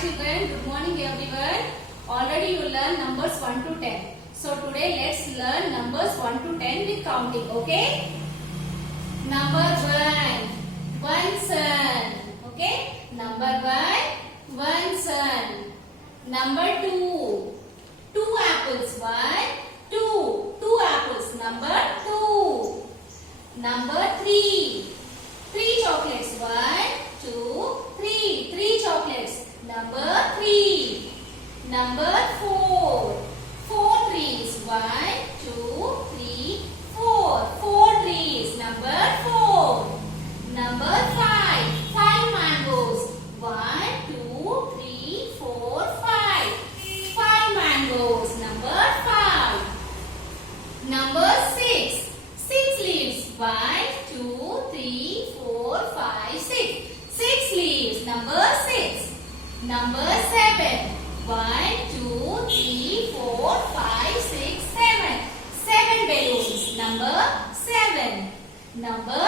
children, good morning everyone. Already you learn numbers 1 to 10. So today let's learn numbers 1 to 10 with counting, okay? Number 1, one sun, okay? Number 1, one sun. Number 2, two apples, 1, 2, two apples. Number 2. Number 3, three chocolates, 1, 2, 3, three chocolates. Number 3. Number 4, four trees, 1, 2, 3, 4, four trees. Number 4. Number 5, five mangoes, 1, 2, 3, 4, 5, five mangoes. Number 5. Number 6, six leaves, 1, 2, 3, 4, 5, 6, six leaves. Number 6. Number 7, 1, 2, 3, 4, 5, 6, 7, seven balloons. Number 7. Number